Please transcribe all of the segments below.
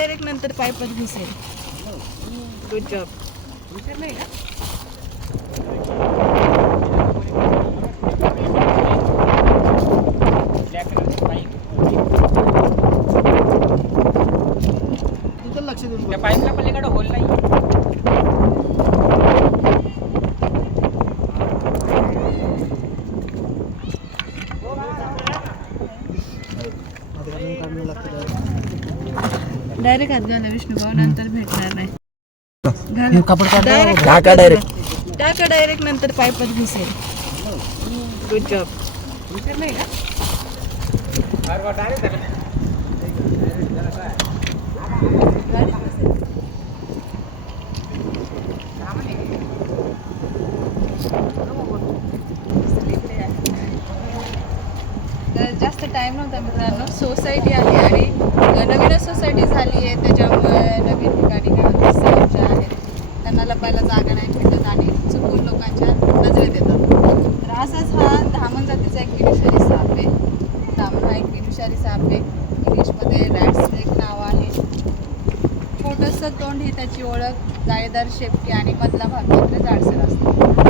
Direct नंतर पाईपात घुसेल. Good job तिथं लक्ष देऊन त्या पाईपला पलीकडे होल नाही आता लागतं डायरेक्ट हात घाला विष्णुभाऊ नंतर भेटणार नाही. घाला. कापड काढलं Direct टाका डायरेक्ट नंतर पाईपात घुसेल. गुड जॉब तर जास्त टाईम नव्हता मित्रांनो. सोसायटी आली आणि नवीनच सोसायटी झाली आहे. त्याच्यामुळे नवीन ठिकाणी काय आहेत त्यांना लपायला जागा नाही भेटत आणि चुकून लोकांच्या नजरेत येतात. तर असाच हा धामण जातीचा एक विनिशारी साप आहे. धामण हा एक विनिशारी साप आहे. इंग्लिशमध्ये रॅट्स स्नेक नाव आहे. छोटंसं तोंड ही त्याची ओळख जाळीदार शेपटी आणि मधला भाग मात्र जाडसर असतो.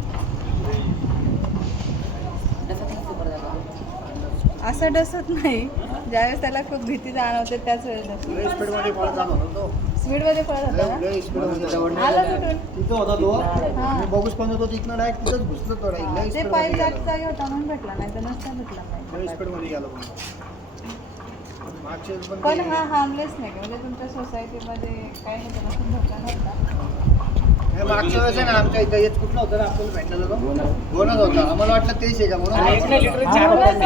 असं डसत नाही ज्यावेळेस त्याला खूप भीती जाणवते त्याच वेळेस speed मध्ये पळत होता. ना आला कुठून तिथं होता तो. मी बघूच पण होतो तिथनं डायरेक्ट तिथंच घुसलो तो direct. लय ते speed मध्ये गेला. जागी होता म्हणून भेटला नाही तर नसता भेटला लय नाही speed मध्ये गेला पण. हा हार्मलेस नाही का म्हणजे तुमच्या सोसायटीमध्ये काय होतं ना खूप धोका नव्हता मागच्या वेळेस आहे ना आमच्या इथं हेच कुठलं होतं ना आम्हाला वाटलं तेच आहे का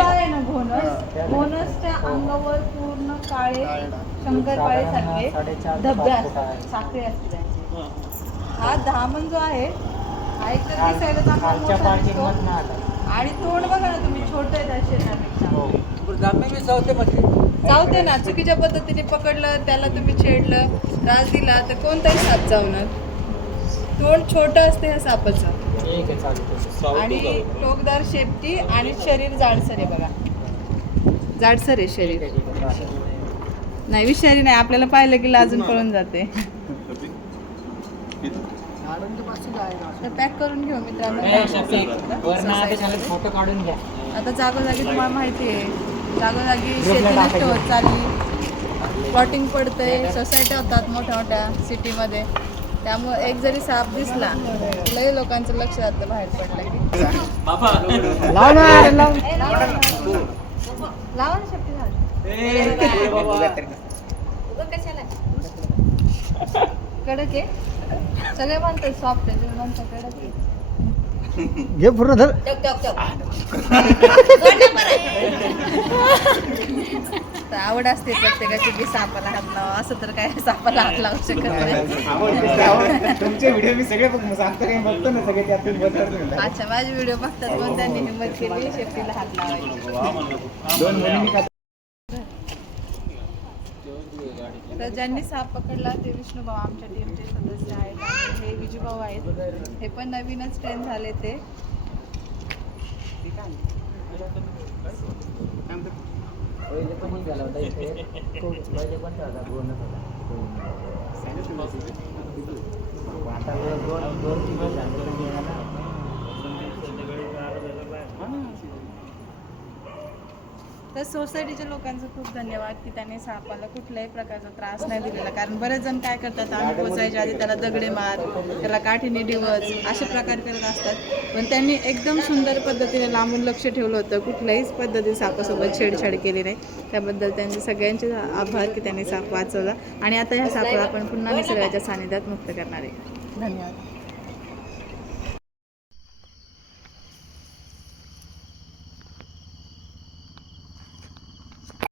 आहे ना हा. अंगावर पूर्ण काळे काळे डाग. शंकरपाळे सारखे धब्बे असतात. साखळी असते त्यांची. हा. धामण जो आहे हा एक तर दिसायला चांगला. आणि तोंड बघा ना तुम्ही छोट आहे त्या शेतापेक्षा चावते ना चुकीच्या पद्धतीने पकडलं त्याला तुम्ही छेडलं त्रास दिला तर कोणताही साप चावणार तोंड छोटं असते ह्या सापाचं. ठीक आहे चालू आणि टोकदार शेपटी आणि शरीर जाडसर आहे बघा. जाडसर आहे शरीर. नाही विषारी नाही. आपल्याला पाहिलं की लाजून पळून जाते. तर पॅक करून घेऊ मित्रांनो. फोटो काढून घ्या. आता जागोजागी तुम्हाला माहिती आहे. जागोजागी शेती नष्ट होत चालली. प्लॉटिंग पडतंय. सोसायट्या होतात मोठ्या मोठ्या सिटीमध्ये त्यामुळे एक जरी साप दिसला लय लोकांचं लक्ष जातं बाहेर पडलं की लाव ना शेपटी झाड कडक आहे. सगळे म्हणतात सॉफ्ट आहे तुम्ही म्हणता कडक आहे. घे पूर्ण धर. तर आवड असते प्रत्येकाची की सापाला हात लावा. असं तर काय सापाला हात लावू शकत नाही तुमचे व्हिडिओ मी सगळे बघ सांगतो काही बघतो ना सगळे त्यातून बदलतो अच्छा माझे व्हिडिओ बघतात पण त्यांनी हिंमत केली शेपटीला हात लावायची. दोन तर ज्यांनी साप पकडला ते विष्णूभाऊ आमच्या टीमचे सदस्य आहेत. आणि हे विजूभाऊ आहेत. हे पण नवीनच ट्रेन झाले ते. पहिले पण झाला होता इथे. पहिले पण होता दोनच होता. आता दोन दोन वर्ष झाले पण गेला ना. तर सोसायटीच्या लोकांचं खूप धन्यवाद की त्यांनी सापाला कुठल्याही प्रकारचा त्रास नाही दिलेला. कारण बरेच जण काय करतात आम्ही पोचायच्या आधी त्याला दगडे मार त्याला काठीने डिवच असे प्रकार करत असतात. पण त्यांनी एकदम सुंदर पद्धतीने लांबून लक्ष ठेवलं होतं. कुठल्याहीच पद्धतीने सापासोबत छेडछाड केली नाही. त्याबद्दल त्यांचे सगळ्यांचे आभार की त्यांनी साप वाचवला. आणि आता ह्या सापाला आपण पुन्हा निसर्गाच्या सानिध्यात मुक्त करणार आहे. धन्यवाद.